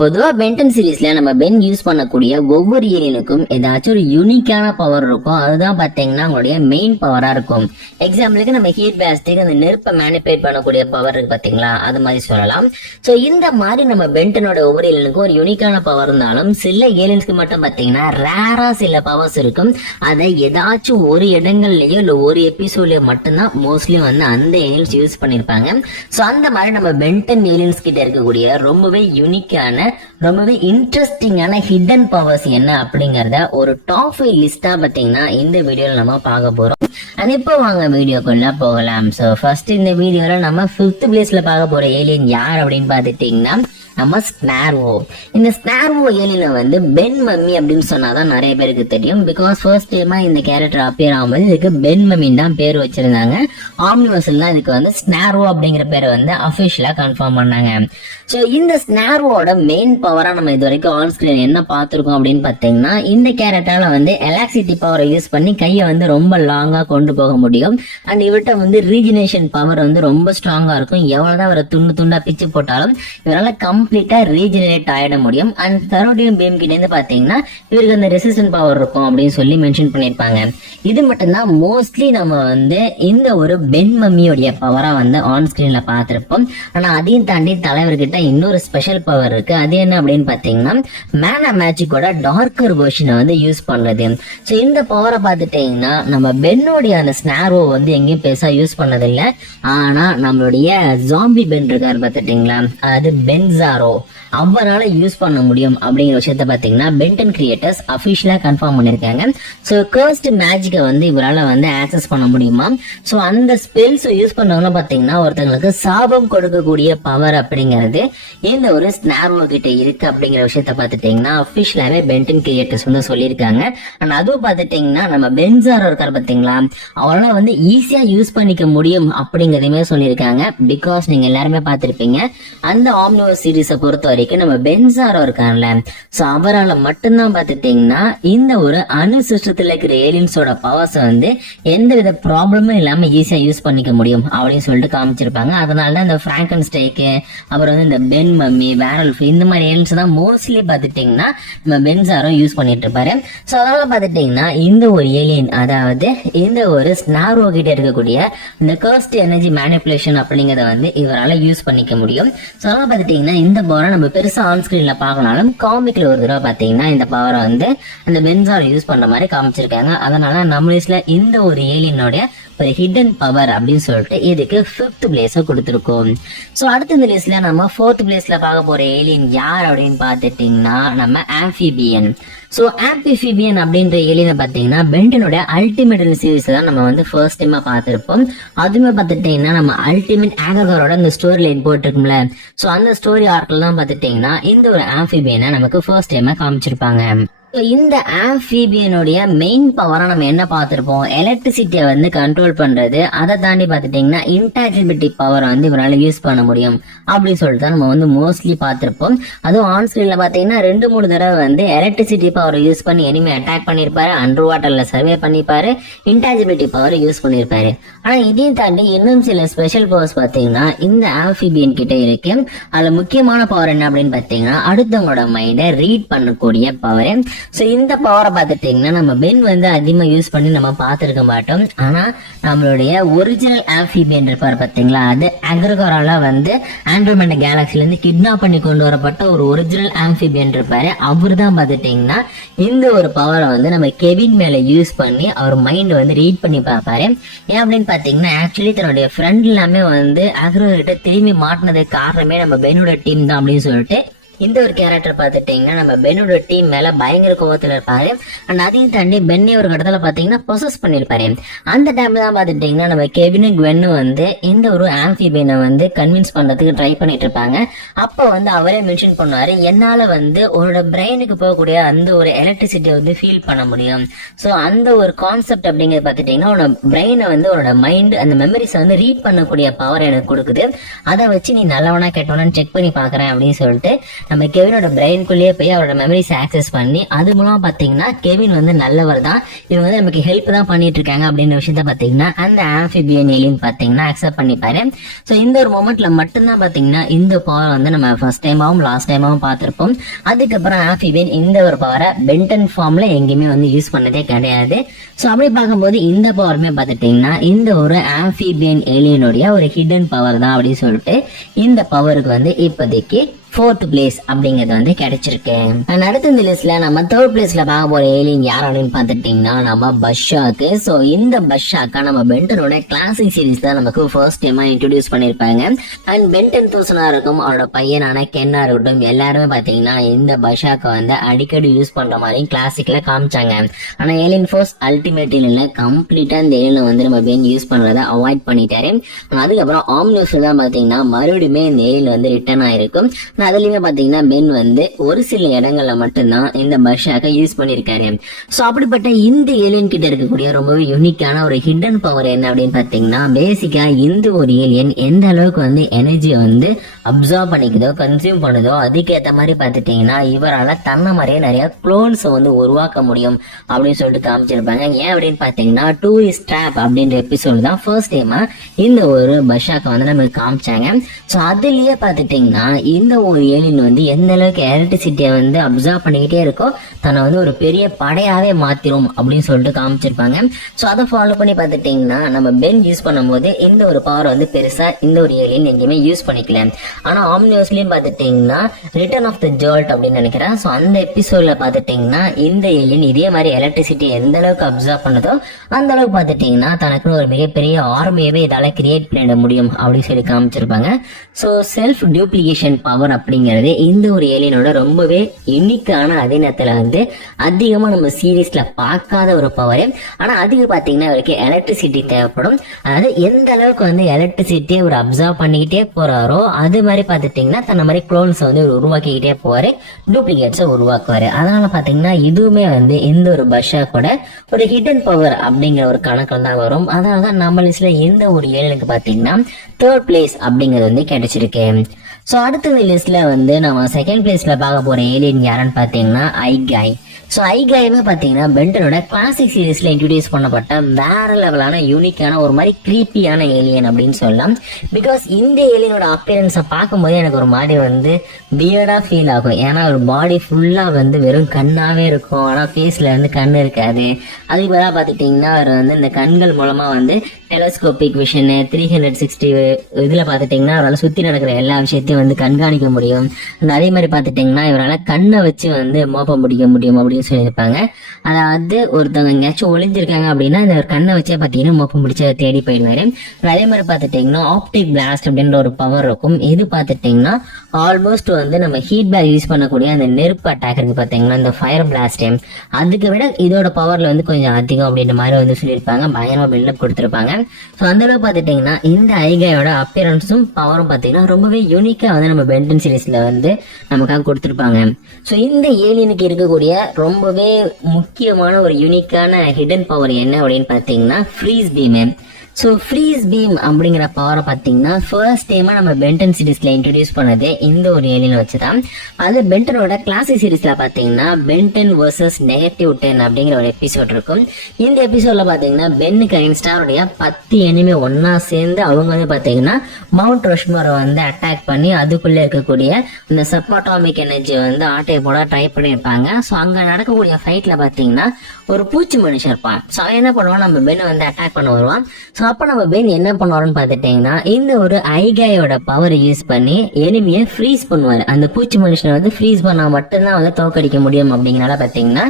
பொதுவா பென்டன் சீரீஸ்ல நம்ம பென் யூஸ் பண்ணக்கூடிய ஒவ்வொரு ஏலியனுக்கும் ஏதாச்சும் ஒரு யூனிக்கான பவர் இருக்கும். அதுதான் பாத்தீங்கன்னா அவங்களுடைய மெயின் பவரா இருக்கும். எக்ஸாம்பிளுக்கு நம்ம ஹீட் பேஸ்டிக் அந்த நெருப்பை மேனிபுலேட் பண்ணக்கூடிய பவர் இருக்கு பாத்தீங்களா, அது மாதிரி சொல்லலாம். சோ இந்த மாதிரி நம்ம பென்டனோட ஒவ்வொரு ஏலியனுக்கும் ஒரு யூனிக்கான பவர் இருந்தாலும் சில ஏலியன்ஸ்க்கு மட்டும் பாத்தீங்கன்னா ரேரா சில பவர்ஸ் இருக்கும். அதை ஏதாச்சும் ஒரு இடங்கள்லயோ இல்ல ஒரு எபிசோட்லயோ மட்டும்தான் மோஸ்ட்லி வந்து அந்த ஏலியன்ஸ் யூஸ் பண்ணிருப்பாங்க. சோ அந்த மாதிரி நம்ம பென்டன் ஏலியன்ஸ் கிட்ட இருக்கக்கூடிய ரொம்பவே யூனிக்கான ரொம்பவே இன்ட்ரெஸ்டிங்கான ஹிடன் பவர்ஸ் என்ன அப்படிங்கறத ஒரு டாப் 5 லிஸ்டா பாத்தீங்கன்னா இந்த வீடியோல நம்ம பார்க்க போறோம். அது இப்போ வாங்க வீடியோக்குள்ள போகலாம். சோ ஃபர்ஸ்ட் இந்த வீடியோல நம்ம 5th பிளேஸ்ல பார்க்க போற ஏலியன் யார் அப்படின்னு பாத்துட்டீங்கன்னா நம்ம ஸ்னார்வோ. இந்த ஸ்னார்வோ ஏலியனை வந்து பென் மம்மி அப்படின்னு சொன்னாதான் நிறைய பேருக்கு தெரியும். பிகாஸ் ஃபர்ஸ்ட் டைமா இந்த கேரக்டர் அப்பியர் ஆகும்போது இதுக்கு பென் மம்மின்னு தான் பேர் வச்சிருந்தாங்க. ஆம்னிவர்ஸ்ல தான் இதுக்கு வந்து ஸ்னார்வோ அப்படிங்கிற பேரை வந்து அபிஷியலா கன்ஃபார்ம் பண்ணாங்க. சோ இந்த ஸ்னார்வோட மெயின் பவரா நம்ம இது வரைக்கும் ஆன் ஸ்கிரீன் என்ன பார்த்திருக்கோம் அப்படின்னு பாத்தீங்கன்னா இந்த கேரக்டரால வந்து எலக்ட்ரிசிட்டி பவரை யூஸ் பண்ணி கையை வந்து ரொம்ப லாங்கா கொண்டு போக முடியும். அண்ட் இவர்கிட்ட வந்து ரீஜெனரேஷன் பவர் வந்து ரொம்ப ஸ்ட்ராங்கா இருக்கும். எவ்வளவுதான் அவரை துண்டு துண்டா பிச்சு போட்டாலும் இவரால் கம்ப்ளீட்டா ரீஜெனரேட் ஆயிட முடியும். அண்ட் தெரோடியம் பீம் கிட்ட இருந்து பாத்தீங்கன்னா இவருக்கு அந்த ரெசிஸ்டன்ட் பவர் இருக்கும் அப்படின்னு சொல்லி மென்ஷன் பண்ணிருப்பாங்க. இது மட்டும்தான் மோஸ்ட்லி நம்ம வந்து இந்த ஒரு பென் மம்மியோடைய பவரா வந்து ஆன் ஸ்கிரீன்ல பார்த்திருப்போம். ஆனா அதையும் தாண்டி தலைவர்கிட்ட இன்னொரு ஸ்பெஷல் பவர் இருக்கு. அது என்ன அப்படின்னு பாத்தீங்கன்னா மேனா மேஜிக்கோட டார்க்கர் வெர்ஷனை வந்து யூஸ் பண்றது. சோ இந்த பவரை பார்த்துட்டீங்கன்னா நம்ம பென்னோடைய அந்த ஸ்னார்வோ வந்து எங்கேயும் பெருசா யூஸ் பண்ணதில்லை. ஆனா நம்மளுடைய ஜாம்பி பென் இருக்காரு பார்த்துட்டீங்களா, அது பென்சாரோ, அவரால் யூஸ் பண்ண முடியும் அப்படிங்கிற விஷயத்த பாத்தீங்கன்னா பென்டன் கிரியேட்டர்ஸ் அபிஷியலா கன்ஃபார்ம் பண்ணிருக்காங்க. சோ கர்ஸ்ட் மேஜிக்கை வந்து இவரால் வந்து ஆக்சஸ் பண்ண முடியுமா. சோ அந்த ஸ்பெல்ஸ் யூஸ் பண்ணவங்க பாத்தீங்கன்னா ஒருத்தங்களுக்கு சாபம் கொடுக்கக்கூடிய பவர் அப்படிங்கிறது இந்த ஒரு ஸ்னார்வோ கிட்ட இருக்கு அப்படிங்கிற விஷயத்த பாத்துட்டீங்கன்னா அபிஷியலாவே பென்டன் கிரியேட்டர்ஸ் வந்து சொல்லியிருக்காங்க. அண்ட் அதுவும் பாத்துட்டீங்கன்னா நம்ம பென்சாரோ இருக்காரு பாத்தீங்களா, அவரால் வந்து ஈஸியா யூஸ் பண்ணிக்க முடியும் அப்படிங்கறதையுமே சொல்லியிருக்காங்க. பிகாஸ் நீங்க எல்லாருமே பாத்திருப்பீங்க அந்த ஆம்னிவர்ஸ் சீரீஸை பொறுத்த வரைக்கும் நம்ம பென்சாரோ இருக்காங்கல்ல, சோ அவரால் மட்டும்தான் பாத்துட்டீங்கன்னா இந்த ஒரு அணு சிஸ்டத்துல இருக்கிற ஏலியன்ஸோட பவர்ஸ் வந்து எந்த வித ப்ராப்ளமும் இல்லாம ஈஸியா யூஸ் பண்ணிக்க முடியும் அப்படின்னு சொல்லிட்டு காமிச்சிருப்பாங்க. அதனாலதான் இந்த பிராங்கன் ஸ்டேக்கு அப்புறம் வந்து இந்த பென் மம்மி, வேரல்ஃப் இந்த மாதிரி ஏலியன்ஸ் தான் மோஸ்ட்லி பாத்துட்டீங்கன்னா நம்ம பென்சாரோ யூஸ் பண்ணிட்டு இருப்பாரு. சோ அதனால பாத்துட்டீங்கன்னா இந்த ஒரு ஏலியன், அதாவது இந்த ஒரு ஸ்னார்வோ கிட்ட இருக்கக்கூடிய இந்த கர்ஸ்ட் எனர்ஜி மேனிபுலேஷன் அப்படிங்கறத வந்து இவரால யூஸ் பண்ணிக்க முடியும். சோ அதனால பாத்துட்டீங்கன்னா இந்த பவரை நம்ம பெருசா ஆன் ஸ்கிரீன்ல பார்க்கனாலும் காமிக்ல ஒரு தடவை பாத்தீங்கன்னா இந்த பவரை வந்து அந்த பென்சாரோ யூஸ் பண்ற மாதிரி காமிச்சிருக்காங்க. அதனால நம்ம லிஸ்ட்ல இந்த ஒரு ஏலியனோட ஒரு ஹிடன் பவர் அப்படின்னு சொல்லிட்டு இதுக்கு 5th பிளேஸ் கொடுத்திருக்கோம். சோ அடுத்த இந்த லிஸ்ட்ல நம்ம 4th பிளேஸ்ல பார்க்க போற ஏலியன் யார் அப்படின்னு பாத்துட்டீங்கன்னா நம்ம ஆம்பிபியன். சோ ஆம்பிபியன் அப்படின்ற ஏலியனை பாத்தீங்கன்னா பென்டனோட அல்டிமேட் சீரீஸ் தான் நம்ம வந்து ஃபர்ஸ்ட் டைமா பார்த்திருப்போம். அதுமே பாத்துட்டீங்கன்னா நம்ம அல்டிமேட் ஆகரோட அந்த ஸ்டோரி லைன் போட்டிருக்கும்ல, சோ அந்த ஸ்டோரி ஆர்க்ல தான் பாத்துட்டீங்கன்னா இந்த ஒரு ஆம்பிபியனை நமக்கு ஃபர்ஸ்ட் டைமா காமிச்சிருப்பாங்க. இந்த ஆம்பிபியனுடைய மெயின் பவரா நம்ம என்ன பார்த்திருப்போம், எலக்ட்ரிசிட்டியை வந்து கண்ட்ரோல் பண்றது. அதை தாண்டி பாத்துட்டீங்கன்னா இன்டாஜிபிலிட்டி பவர் வந்து இவரால யூஸ் பண்ண முடியும் அப்படின்னு சொல்லிட்டு நம்ம வந்து மோஸ்ட்லி பார்த்திருப்போம். அதுவும் ஆன் ஸ்கிரீன்ல பாத்தீங்கன்னா 2-3 தடவை வந்து எலக்ட்ரிசிட்டி பவர் யூஸ் பண்ணி எனிமே அட்டாக் பண்ணிருப்பாரு, அண்டர் வாட்டர்ல சர்வே பண்ணிப்பாரு, இன்டாஜிபிலிட்டி பவர் யூஸ் பண்ணிருப்பாரு. ஆனா இதையும் தாண்டி இன்னும் சில ஸ்பெஷல் பவர்ஸ் பாத்தீங்கன்னா இந்த ஆம்பிபியன் கிட்ட இருக்கு. அதுல முக்கியமான பவர் என்ன அப்படின்னு பாத்தீங்கன்னா அடுத்தவங்களோட மைண்டை ரீட் பண்ணக்கூடிய பவர். சோ இந்த பவரை பாத்துட்டீங்கன்னா நம்ம பென் வந்து அதிகமா யூஸ் பண்ணி நம்ம பார்த்திருக்க மாட்டோம். ஆனா நம்மளுடைய ஒரிஜினல் ஆம்பிபியன் இருப்பாரு பாத்தீங்களா, அது அக்ரகோரால வந்து ஆண்ட்ரோமெண்டா கேலக்சில இருந்து கிட்னாப் பண்ணி கொண்டு வரப்பட்ட ஒரு ஒரிஜினல் ஆம்பிபியன் இருப்பாரு. அவரு தான் பாத்துட்டீங்கன்னா இந்த ஒரு பவரை வந்து நம்ம கெவின் மேல யூஸ் பண்ணி அவர் மைண்ட் வந்து ரீட் பண்ணி பார்ப்பாரு. ஏன் அப்படின்னு பாத்தீங்கன்னா ஆக்சுவலி தன்னுடைய ஃப்ரெண்ட் எல்லாமே வந்து அக்ரகோரா கிட்ட திரும்பி மாட்டினதுக்கு காரணமே நம்ம பென்னோட டீம் தான் அப்படின்னு சொல்லிட்டு இந்த ஒரு கேரக்டர் பாத்துட்டீங்கன்னா நம்ம பென்னோட டீம் மேல பயங்கர கோவத்துல இருப்பாரு. அண்ட் அதையும் தாண்டி பென்னே ஒரு இடத்துல பாத்தீங்கன்னா பொசஸ் பண்ணிருப்பாரு. அந்த டைம்ல தான் பாத்துட்டீங்கன்னா நம்ம கெவினும் குவென்னும் வந்து இந்த ஒரு ஆம்பிபியனை வந்து கன்வின்ஸ் பண்றதுக்கு ட்ரை பண்ணிட்டு இருப்பாங்க. அப்ப வந்து அவரே மென்ஷன் பண்ணுவாரு, என்னால வந்து உன்னோட பிரெயினுக்கு போகக்கூடிய அந்த ஒரு எலக்ட்ரிசிட்டியை வந்து ஃபீல் பண்ண முடியும். சோ அந்த ஒரு கான்செப்ட் அப்படிங்கிறது பாத்துட்டீங்கன்னா உன்னோட பிரெயினை வந்து உன்னோட மைண்ட் அந்த மெமரிஸ் வந்து ரீட் பண்ணக்கூடிய பவர் எனக்கு கொடுக்குது. அதை வச்சு நீ நல்லவனா கெட்டவனா செக் பண்ணி பாக்குறேன் அப்படின்னு சொல்லிட்டு நம்ம கெவினோட பிரெயின்குள்ளேயே போய் அவரோட மெமரிஸ் ஆக்சஸ் பண்ணி அது மூலமா பாத்தீங்கன்னா கெவின் வந்து நல்லவர் தான், இவங்க வந்து நமக்கு ஹெல்ப் தான் பண்ணிட்டு இருக்காங்க அப்படின்ற விஷயத்த பாத்தீங்கன்னா அந்த ஆம்பிபியன் ஏலியன் பாத்தீங்கன்னா அக்செப்ட் பண்ணிப்பாரு. சோ இந்த ஒரு மொமெண்ட்ல மட்டும்தான் பாத்தீங்கன்னா இந்த பவர் வந்து நம்ம ஃபர்ஸ்ட் டைமாவும் லாஸ்ட் டைமாவும் பார்த்திருப்போம். அதுக்கப்புறம் ஆம்பிபியன் இந்த ஒரு பவரை பென்டன் ஃபார்ம்ல எங்கேயுமே வந்து யூஸ் பண்ணதே கிடையாது. சோ அப்படி பார்க்கும்போது இந்த பவருமே பார்த்துட்டீங்கன்னா இந்த ஒரு ஆம்பிபியன் ஏலியனுடைய ஒரு ஹிடன் பவர் தான் அப்படின்னு சொல்லிட்டு இந்த பவருக்கு வந்து இப்போதைக்கு 4th பிளேஸ் அப்படிங்கிறது வந்து கிடைச்சிருக்கு. அடுத்த இந்த லிஸ்ட்ல நம்ம 3rd பிளேஸ்ல பார்க்க போற ஏலியன் யார் அப்படின்னு பார்த்துட்டீங்கன்னா நம்ம பஷாக்கு. சோ இந்த பஷாக்கா நம்ம பென்டனோட கிளாசிக் சீரீஸ் தான் நமக்கு ஃபர்ஸ்ட் டைமா இன்ட்ரோடியூஸ் பண்ணிருப்பாங்க. அண்ட் பென்டன் தூசனா இருக்கும் அவரோட பையனான கென்னா இருக்கட்டும் எல்லாருமே பாத்தீங்கன்னா இந்த பஷாக்கை வந்து அடிக்கடி யூஸ் பண்ற மாதிரி கிளாசிக்ல காமிச்சாங்க. ஆனா ஏலியன் ஃபோர்ஸ் அல்டிமேட்ல கம்ப்ளீட்டா இந்த ஏலியனை வந்து நம்ம பென் யூஸ் பண்றதை அவாய்ட் பண்ணிட்டாரு. அதுக்கப்புறம் ஆம்னிவர்ஸ்ல தான் பாத்தீங்கன்னா மறுபடியுமே இந்த ஏலியன் வந்து ரிட்டர்ன் ஆயிருக்கும். அதுலயுமே பாத்தீங்கன்னா பென் வந்து ஒரு சில இடங்கள்ல மட்டும்தான் இந்த பஷாக்கை யூஸ் பண்ணிருக்காரு. சோ அப்படிப்பட்ட இந்த ஏலியன் கிட்ட இருக்கக்கூடிய ரொம்பவே யூனிக்கான ஒரு ஹிடன் பவர் என்ன அப்படின்னு பாத்தீங்கன்னா பேசிக்கா இந்த ஒரு ஏலியன் எந்த அளவுக்கு வந்து எனர்ஜியை வந்து அப்சர்வ் பண்ணிக்குதோ கன்சியூம் பண்ணுதோ அதுக்கேற்ற மாதிரி பாத்துட்டீங்கன்னா இவரால் தன்னை மாதிரியே நிறைய குளோன்ஸ் வந்து உருவாக்க முடியும் அப்படின்னு சொல்லிட்டு காமிச்சிருப்பாங்க. ஏன் அப்படின்னு பாத்தீங்கன்னா டூரிஸ்ட் ட்ராப் அப்படின்ற எபிசோடு தான் ஃபர்ஸ்ட் டைமா இந்த ஒரு பஷாக்கை வந்து நமக்கு காமிச்சாங்க. சோ அதுலயே பாத்துட்டீங்கன்னா இந்த ஒரு ஏலியன் வந்து எந்த அளவுக்கு எலக்ட்ரிசிட்டியை வந்து அப்சர்வ் பண்ணிக்கிட்டே இருக்கோ தன்னை வந்து ஒரு பெரிய படையாவே மாத்திரும் அப்படின்னு சொல்லிட்டு காமிச்சிருப்பாங்க. சோ அதை ஃபாலோ பண்ணி பார்த்துட்டீங்கன்னா நம்ம பென் யூஸ் பண்ணும்போது இந்த ஒரு பவர் வந்து பெருசா இந்த ஒரு ஏலியன் எங்கேயுமே யூஸ் பண்ணிக்கல. ஆனா ஆம்னிவர்ஸ்லயும் பார்த்துட்டீங்கன்னா ரிட்டர்ன் ஆஃப் த ஜோல்ட் அப்படின்னு நினைக்கிறேன். சோ அந்த எபிசோட்ல பார்த்துட்டீங்கன்னா இந்த ஏலியன் இதே மாதிரி எலக்ட்ரிசிட்டி எந்த அளவுக்கு அப்சர்வ் பண்ணதோ அந்த அளவுக்கு பார்த்துட்டீங்கன்னா தனக்கு ஒரு மிகப்பெரிய ஆர்மியவே இதால கிரியேட் பண்ணிட முடியும் அப்படின்னு சொல்லி காமிச்சிருப்பாங்க. சோ செல்ஃப் டியூப்ளிகேஷன் பவர் அப்படிங்கிறது இந்த ஒரு ஏலியனோட ரொம்பவே யூனிக்கான அதே நேரத்துல வந்து அதிகமா நம்ம சீரீஸ்ல பார்க்காத ஒரு பவர். ஆனா அதுக்கு பாத்தீங்கன்னா அவருக்கு எலக்ட்ரிசிட்டி தேவைப்படும். அதாவது எந்த அளவுக்கு வந்து எலக்ட்ரிசிட்டியை ஒரு அப்சர்வ் பண்ணிக்கிட்டே போறாரோ அது மாதிரி பாத்துட்டீங்கன்னா தன்ன மாதிரி குளோன்ஸ் வந்து உருவாக்கிக்கிட்டே போவாரு, டூப்ளிகேட்ஸை உருவாக்குவாரு. அதனால பாத்தீங்கன்னா இதுவுமே வந்து இந்த ஒரு பஷாக்கோட ஒரு ஹிடன் பவர் அப்படிங்கிற ஒரு கணக்குல தான் வரும். அதனாலதான் நம்ம லிஸ்ட்ல இந்த ஒரு ஏலியனுக்கு பாத்தீங்கன்னா 3rd பிளேஸ் அப்படிங்கிறது வந்து கிடைச்சிருக்கு. சோ அடுத்த லிஸ்ட்ல வந்து நம்ம 2nd பிளேஸ்ல பார்க்க போற ஏலியன் யாருன்னு பாத்தீங்கன்னா ஐகாய். ஸோ ஐகாயுமே பார்த்தீங்கன்னா பென்டனோட கிளாசிக் சீரீஸ்ல இன்ட்ரடியூஸ் பண்ணப்பட்ட வேற லெவலான யூனிக்கான ஒரு மாதிரி கிரீப்பியான ஏலியன் அப்படின்னு சொல்லலாம். பிகாஸ் இந்த ஏலியனோட அப்பியரன்ஸை பார்க்கும்போது எனக்கு ஒரு மாதிரி வந்து பியர்டா ஃபீல் ஆகும். ஏன்னா ஒரு பாடி ஃபுல்லா வந்து வெறும் கண்ணாவே இருக்கும், ஆனால் ஃபேஸ்ல வந்து கண் இருக்காது. அதுக்கு பதிலாக பார்த்துட்டிங்கன்னா அவர் வந்து இந்த கண்கள் மூலமா வந்து டெலஸ்கோபிக் விஷன் 360 இதில் பார்த்துட்டிங்கன்னா அவரால் சுற்றி நடக்கிற எல்லா விஷயத்தையும் வந்து கண்காணிக்க முடியும். அதே மாதிரி பார்த்துட்டிங்கன்னா இவரால் கண்ணை வச்சு வந்து மோப்பம் பிடிக்க முடியும் அப்படின்னு சொல்லியிருப்பாங்க. அதாவது ஒருத்தவங்க எங்கேயாச்சும் ஒளிஞ்சிருக்காங்க அப்படின்னா இந்த ஒரு கண்ணை வச்சே பார்த்தீங்கன்னா மோப்பம் பிடிச்ச தேடி போயிடுவாரு. அதே மாதிரி பார்த்துட்டிங்கன்னா ஆப்டிக் பிளாஸ்ட் அப்படின்ற ஒரு பவர் இருக்கும். இது பார்த்துட்டிங்கன்னா ஆல்மோஸ்ட் வந்து நம்ம ஹீட் பேக் யூஸ் பண்ணக்கூடிய அந்த நெருப்பு அட்டாக் இருக்கு பார்த்தீங்கன்னா இந்த ஃபயர் பிளாஸ்ட், அதுக்கு விட இதோட பவர்ல வந்து கொஞ்சம் அதிகம் அப்படின்ற மாதிரி வந்து சொல்லியிருப்பாங்க. பயங்கரமா பில்டப் கொடுத்துருப்பாங்க. ஸோ அந்த அளவுக்கு பார்த்துட்டிங்கன்னா இந்த ஐகாயோட அப்பியரன்ஸும் பவரும் பார்த்தீங்கன்னா ரொம்பவே யூனிக்காக வந்து நம்ம பென்டன் சீரீஸ்ல வந்து நமக்காக கொடுத்துருப்பாங்க. ஸோ இந்த ஏலியனுக்கு இருக்கக்கூடிய ரொம்பவே முக்கியமான ஒரு யூனிக்கான ஹிடன் பவர் என்ன அப்படின்னு பார்த்தீங்கன்னா freeze beam. So freeze beam அப்படிங்கிற பவரை பார்த்தீங்கன்னா ஃபர்ஸ்ட் டைமாக நம்ம பென்டன் சீரீஸில் இன்ட்ரடியூஸ் பண்ணது இந்த ஒரு ஏலியனை வச்சு தான். அது பென்டனோட கிளாசிக் சீரீஸில் பார்த்தீங்கன்னா பென்டன் வர்சஸ் -10 அப்படிங்கிற ஒரு எபிசோட் இருக்கும். இந்த எபிசோடில் பார்த்தீங்கன்னா பென்னுக்கு அகைன்ஸ்டா அவருடைய 10 எனிமே ஒன்றா சேர்ந்து அவங்க வந்து பார்த்தீங்கன்னா மவுண்ட் ரஷ்மோரை வந்து அட்டாக் பண்ணி அதுக்குள்ளே இருக்கக்கூடிய இந்த சப்பாட்டாமிக் எனர்ஜி வந்து ஆட்டையை போட ட்ரை பண்ணியிருப்பாங்க. ஸோ அங்கே நடக்கக்கூடிய ஃபைட்டில் பார்த்தீங்கன்னா ஒரு பூச்சி மனுஷன் இருப்பான். ஸோ அவன் என்ன பண்ணுவான், நம்ம பென்னை வந்து அட்டாக் பண்ண வருவான். ஸோ அப்போ நம்ம பென் என்ன பண்ணுவாருன்னு பார்த்துட்டிங்கன்னா இந்த ஒரு ஐகாயோட பவரை யூஸ் பண்ணி எனிமியை ஃப்ரீஸ் பண்ணுவார். அந்த பூச்சி மனுஷனை வந்து ஃப்ரீஸ் பண்ணால் மட்டும்தான் வந்து தோக்கடிக்க முடியும். அப்படிங்கிறனால பார்த்தீங்கன்னா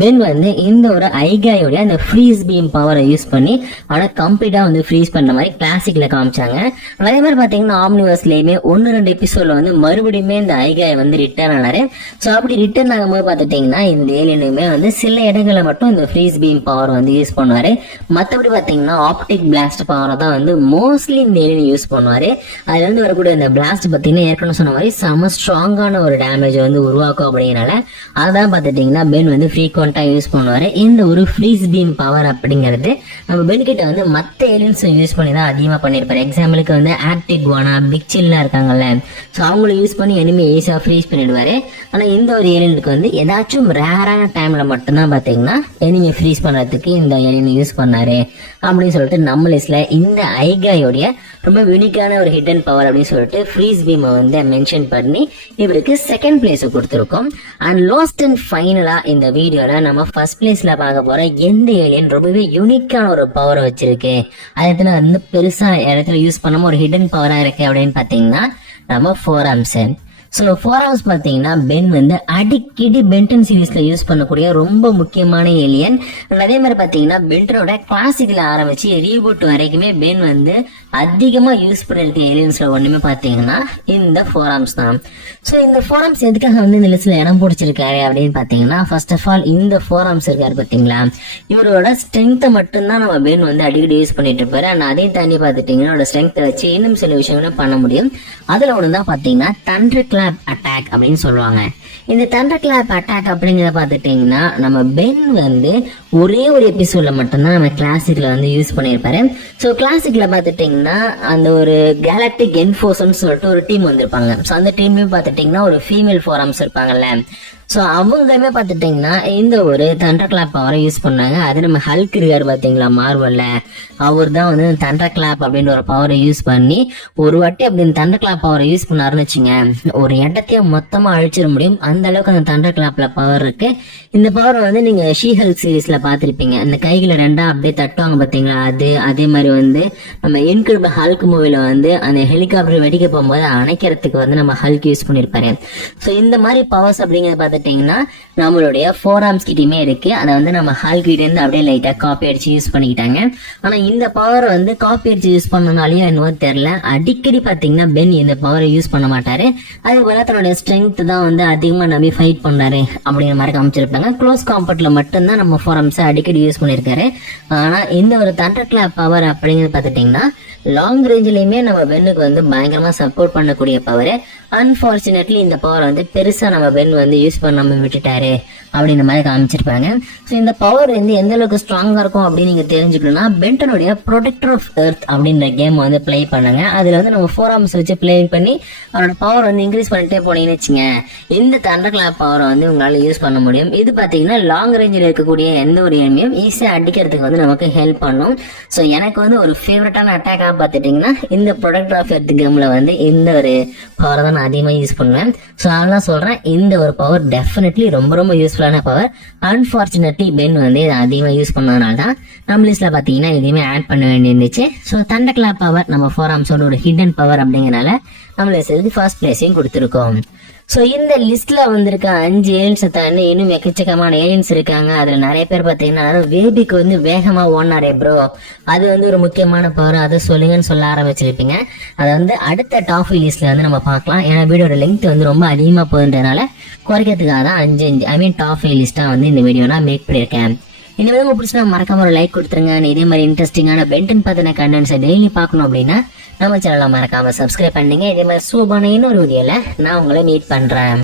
பென் வந்து இந்த ஒரு ஐகாயோட அந்த ஃப்ரீஸ் பீம் பவரை யூஸ் பண்ணி அவனை கம்ப்ளீட்டா வந்து ஃப்ரீஸ் பண்ண மாதிரி கிளாசிக்ல காமிச்சாங்க. அதே மாதிரி பாத்தீங்கன்னா ஆம்னிவர்ஸ்லயுமே 1-2 எபிசோட்ல வந்து மறுபடியுமே இந்த ஐகாய் வந்து ரிட்டர்ன் ஆனாரு. ஸோ அப்படி ரிட்டர்ன் ஆகும்போது பார்த்துட்டீங்கன்னா இந்த ஏலியனுமே வந்து சில இடங்களில் மட்டும் இந்த ஃப்ரீஸ் பீம் பவர் வந்து யூஸ் பண்ணுவாரு. மற்றபடி பார்த்தீங்கன்னா ஆப்டிக் பிளாஸ்ட் பவரை தான் வந்து மோஸ்ட்லி இந்த ஏலியன் யூஸ் பண்ணுவாரு. அதுல இருந்து வரக்கூடிய இந்த பிளாஸ்ட் பார்த்தீங்கன்னா ஏற்கனவே சொன்ன மாதிரி செம ஸ்ட்ராங்கான ஒரு டேமேஜ் வந்து உருவாக்கும். அப்படிங்கிறனால அதான் பார்த்துட்டீங்கன்னா பென் வந்து ஃப்ரீக்வெண்ட் ஃப்ரீக்வெண்டா யூஸ் பண்ணுவாரு. இந்த ஒரு ஃப்ரீஸ் பீம் பவர் அப்படிங்கிறது நம்ம பென் கிட்ட வந்து மற்ற ஏலியன்ஸ் யூஸ் பண்ணி தான் அதிகமா பண்ணிருப்பாரு. எக்ஸாம்பிளுக்கு வந்து ஆர்டிக் வானா, பிக் சில்லாம் இருக்காங்கல்ல, ஸோ அவங்கள யூஸ் பண்ணி எனிமே ஈஸியா ஃப்ரீஸ் பண்ணிடுவாரு. ஆனா இந்த ஒரு ஏலியனுக்கு வந்து ஏதாச்சும் ரேரான டைம்ல மட்டும்தான் பாத்தீங்கன்னா எனிமே ஃப்ரீஸ் பண்றதுக்கு இந்த ஏலியன் யூஸ் பண்ணாரு அப்படின்னு சொல்லிட்டு நம்ம லிஸ்ட்ல இந்த ஐகாயோடைய ரொம்ப யூனிக்கான ஒரு ஹிடன் பவர் அப்படின்னு சொல்லிட்டு ஃப்ரீஸ் பீமை வந்து மென்ஷன் பண்ணி இவருக்கு செகண்ட் பிளேஸ் கொடுத்துருக்கோம். அண்ட் லாஸ்ட் அண்ட் ஃபைனலா இந்த வீடியோல நம்ம ஃபர்ஸ்ட் பிளேஸ்ல பார்க்க போற எந்த ஏலியன் ரொம்பவே யூனிக்கான ஒரு பவரை வச்சிருக்கு, அது வந்து பெருசா இடத்துல யூஸ் பண்ணாம ஒரு ஹிடன் பவரா இருக்கு அப்படின்னு பாத்தீங்கன்னா நம்ம ஃபோராம்ஸ். ஸோ ஃபோராம்ஸ் பார்த்தீங்கன்னா பென் வந்து அடிக்கடி பென்டன் சீரீஸ்ல யூஸ் பண்ணக்கூடிய ரொம்ப முக்கியமான ஏலியன். அதே மாதிரி பார்த்தீங்கன்னா பென்டனோட கிளாசிக்ல ஆரம்பிச்சு ரீபூட் வரைக்குமே பென் வந்து அதிகமாக யூஸ் பண்ணிருக்க ஏலியன்ஸ்ல ஒண்ணுமே பார்த்தீங்கன்னா இந்த ஃபோராம்ஸ் தான். ஸோ இந்த ஃபோராம்ஸ் எதுக்காக வந்து இந்த லிஸ்ட்ல இடம் பிடிச்சிருக்காரு அப்படின்னு பார்த்தீங்கன்னா ஃபர்ஸ்ட் ஆஃப் ஆல் இந்த ஃபோராம்ஸ் இருக்காரு பார்த்தீங்களா, இவரோட ஸ்ட்ரென்த்தை மட்டும்தான் நம்ம பென் வந்து அடிக்கடி யூஸ் பண்ணிட்டு இருப்பாரு. அண்ட் அதையும் தாண்டி பார்த்துட்டீங்கன்னா ஸ்ட்ரென்த்தை வச்சு இன்னும் சில விஷயங்களும் பண்ண முடியும். அதுல ஒன்று தான் பார்த்தீங்கன்னா தண்டர் கிளாப் அட்டாக் அப்படின்னு சொல்லுவாங்க. இந்த தண்டர் கிளாப் அட்டாக் அப்படிங்கிறத பார்த்துட்டீங்கன்னா நம்ம பென் வந்து ஒரே ஒரு எபிசோட்ல மட்டும்தான் நம்ம கிளாசிக்ல வந்து யூஸ் பண்ணியிருப்பாரு. ஸோ கிளாசிக்ல பார்த்துட்டீங்கன்னா அந்த ஒரு கேலக்டிக் என்ஃபோர்ஸ்னு சொல்லிட்டு ஒரு டீம் வந்திருப்பாங்க. ஸோ அந்த டீம்லயும் பார்த்துட்டீங்கன்னா ஒரு ஃபீமேல் ஃபோரம்ஸ் இருப்பாங்கல்ல, ஸோ அவங்களுமே பார்த்துட்டிங்கன்னா இந்த ஒரு தண்டர் கிளாப் பவரை யூஸ் பண்ணாங்க. அது நம்ம ஹல்க் இருக்காரு பார்த்தீங்களா மார்வல்ல, அவர் தான் வந்து தண்டர் கிளாப் அப்படின்ற ஒரு பவரை யூஸ் பண்ணி ஒரு வாட்டி அப்படி தண்டர் கிளாப் பவரை யூஸ் பண்ணாருன்னு வச்சுங்க, ஒரு இடத்தையே மொத்தமாக அழிச்சிட முடியும். அந்த அளவுக்கு அந்த தண்டர் கிளாப்ல பவர் இருக்கு. இந்த பவர் வந்து நீங்க ஷீ ஹல்க் சீரீஸ்ல பார்த்துருப்பீங்க, அந்த கைகளை ரெண்டா அப்படியே தட்டுவாங்க பார்த்தீங்களா, அது அதே மாதிரி வந்து நம்ம இன்கிரெடிபிள் ஹல்க் மூவில வந்து அந்த ஹெலிகாப்டர் வெடிக்க போகும்போது அணைக்கிறதுக்கு வந்து நம்ம ஹல்க் யூஸ் பண்ணியிருப்பாரு. ஸோ இந்த மாதிரி பவர்ஸ் அப்படிங்கிறத பார்த்துட்டீங்கன்னா நம்மளுடைய ஃபோராம்ஸ் கிட்டயுமே இருக்கு. அதை வந்து நம்ம ஹல்க் கிட்ட இருந்து அப்படியே லைட்டா காப்பி அடிச்சு யூஸ் பண்ணிக்கிட்டாங்க. ஆனா இந்த பவர் வந்து காப்பி அடிச்சு யூஸ் பண்ணனாலயும் என்னவோ தெரியல, அடிக்கடி பாத்தீங்கன்னா பென் இந்த பவரை யூஸ் பண்ண மாட்டாரு. அதே போல தன்னுடைய ஸ்ட்ரென்த் தான் வந்து அதிகமா நம்பி ஃபைட் பண்றாரு அப்படிங்கிற மாதிரி காமிச்சிருப்பாங்க. க்ளோஸ் காம்பேட்ல மட்டும்தான் நம்ம ஃபோரம்ஸ் அடிக்கடி யூஸ் பண்ணிருக்காரு. ஆனா இந்த ஒரு தண்டர் கிளாப் பவர் அப்படிங்கிறது பாத்துட்டீங்கன்னா லாங் ரேஞ்சிலயுமே நம்ம பென்னுக்கு வந்து பயங்கரமா சப்போர்ட் பண்ணக்கூடிய பவர். அன்பார்ச்சுனேட்லி இந்த பவர் வந்து பெருசா நம்ம பென் வந்து யூஸ் பண்ணாம விட்டுட்டாரு அப்படின்ற மாதிரி காமிச்சிருப்பாங்க. ஸோ இந்த பவர் வந்து எந்த அளவுக்கு ஸ்ட்ராங்கா இருக்கும் அப்படின்னு நீங்க தெரிஞ்சுக்கணும்னா பென்டனுடைய ப்ரொடெக்டர் ஆஃப் எர்த் அப்படின்ற கேம் வந்து பிளே பண்ணுங்க. அதுல வந்து நம்ம ஃபோராம்ஸ் வச்சு பிளே பண்ணி அவரோட பவர் வந்து இன்க்ரீஸ் பண்ணிட்டே போனீங்கன்னு வச்சுங்க, இந்த தண்டர் கிளாப் பவரை வந்து உங்களால யூஸ் பண்ண முடியும். இது பாத்தீங்கன்னா லாங் ரேஞ்சில் இருக்கக்கூடிய எந்த ஒரு எனிமையும் ஈஸியா அடிக்கிறதுக்கு வந்து நமக்கு ஹெல்ப் பண்ணும். ஸோ எனக்கு வந்து ஒரு ஃபேவரட்டான அட்டாக்கா பார்த்துட்டீங்கன்னா இந்த ப்ரொடெக்டர் ஆஃப் எர்த் கேம்ல வந்து இந்த ஒரு பவரை தான் நான் அதிகமாக யூஸ் பண்ணுவேன். ஸோ அதெல்லாம் சொல்றேன், இந்த ஒரு பவர் டெஃபினெட்லி ரொம்ப ரொம்ப யூஸ்ஃபுல்லான பவர். அன்பார்ச்சுனேட்லி பென் வந்து இதை அதிகமாக யூஸ் பண்ணதுனால தான் நம்ம லிஸ்ட்ல பார்த்தீங்கன்னா எதையுமே ஆட் பண்ண வேண்டியிருந்துச்சு. ஸோ தண்டர் கிளாப் பவர் நம்ம ஃபோராம்ஸோட ஒரு ஹிடன் பவர் அப்படிங்கிறனால நம்ம லிஸ்ட் ஃபர்ஸ்ட் பிளேஸையும் கொடுத்துருக்கோம். ஸோ இந்த லிஸ்ட்ல வந்திருக்க 5 ஏலியன்ஸை தாண்டி இன்னும் எக்கச்சக்கமான ஏலியன்ஸ் இருக்காங்க. அதுல நிறைய பேர் பார்த்தீங்கன்னா வேபிக்கு வந்து வேகமா ஓடினாரே ப்ரோ, அது வந்து ஒரு முக்கியமான பவர், அதை சொல்லுங்கன்னு சொல்ல ஆரம்பிச்சிருப்பீங்க. அதை வந்து அடுத்த டாப் லிஸ்ட்ல வந்து நம்ம பார்க்கலாம். ஏன்னா வீடியோட லெங்க் வந்து ரொம்ப அதிகமா போகுதுன்றதுனால குறைக்கிறதுக்காக தான் 5 டாப் லிஸ்டா வந்து இந்த வீடியோ நான் மேக் பண்ணியிருக்கேன். இந்த வீடியோ உங்களுக்கு பிடிச்சா மறக்காம ஒரு லைக் கொடுத்துருங்க. இதே மாதிரி இன்ட்ரெஸ்டிங்கான பென்டன் பத்தின கண்டென்ட்ஸை டெய்லி பார்க்கணும் அப்படின்னா நம்ம சேனலை மறக்காம சப்ஸ்கிரைப் பண்ணீங்க. இதே மாதிரி சூப்பான இன்னொரு வீடியோல நான் உங்களை மீட் பண்றேன்.